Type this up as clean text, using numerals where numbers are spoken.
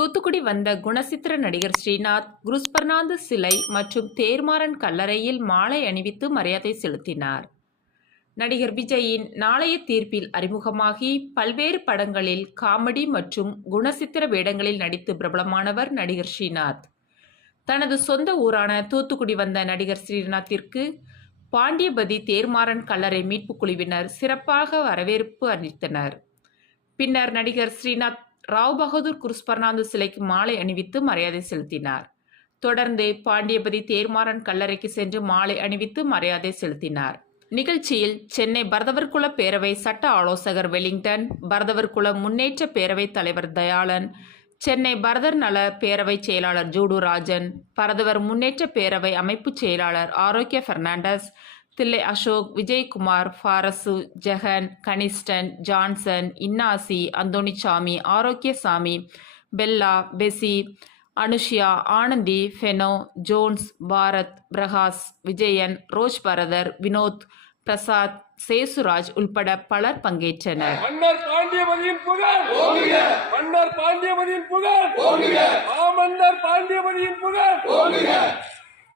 தூத்துக்குடி வந்த குணசித்திர நடிகர் ஸ்ரீநாத் குருஸ்பர்னாந்து சிலை மற்றும் தேர்மாறன் கல்லறையில் மாலை அணிவித்து மரியாதை செலுத்தினார். நடிகர் விஜயின் நாளைய தீர்ப்பில் அறிமுகமாகி பல்வேறு படங்களில் காமெடி மற்றும் குணசித்திர வேடங்களில் நடித்து பிரபலமானவர் நடிகர் ஸ்ரீநாத். தனது சொந்த ஊரான தூத்துக்குடி வந்த நடிகர் ஸ்ரீநாத்திற்கு பாண்டியபதி தேர்மாறன் கல்லறை மீட்பு குழுவினர் சிறப்பாக வரவேற்பு அளித்தனர். பின்னர் நடிகர் ஸ்ரீநாத் ராவ் பகதூர் குருஸ்பர்னாந்து சிலைக்கு மாலை அணிவித்து மரியாதை செலுத்தினார். தொடர்ந்து பாண்டியபதி தேர்மாறன் கல்லறைக்கு சென்று மாலை அணிவித்து மரியாதை செலுத்தினார். நிகழ்ச்சியில் சென்னை பரதவர்குல பேரவை சட்ட ஆலோசகர் வெலிங்டன், பரதவர்குல முன்னேற்ற பேரவை தலைவர் தயாளன், சென்னை பரதர் நல பேரவை செயலாளர் ஜூடு ராஜன், பரதவர் முன்னேற்ற பேரவை அமைப்பு செயலாளர் Arokiya Fernandes, Thillai Ashok, Vijayakumar, Faras, Jagan, Kanishtan, Johnson, Innasi, Anthonysamy, Arokiasamy, Bella, Bessie, Anushiya, Anandhi, Feno, Jones, Bharath, Prakash, Vijayan, Roj Bharathar, Vinod, Prasad, Sesuraj உள்பட பலர் பங்கேற்றனர். மன்னர் பாண்டியபதியின் புகழ் மன்னர் பாண்டியபதியின் புகழ் மாமன்னர் பாண்டியபதியின் புகழ்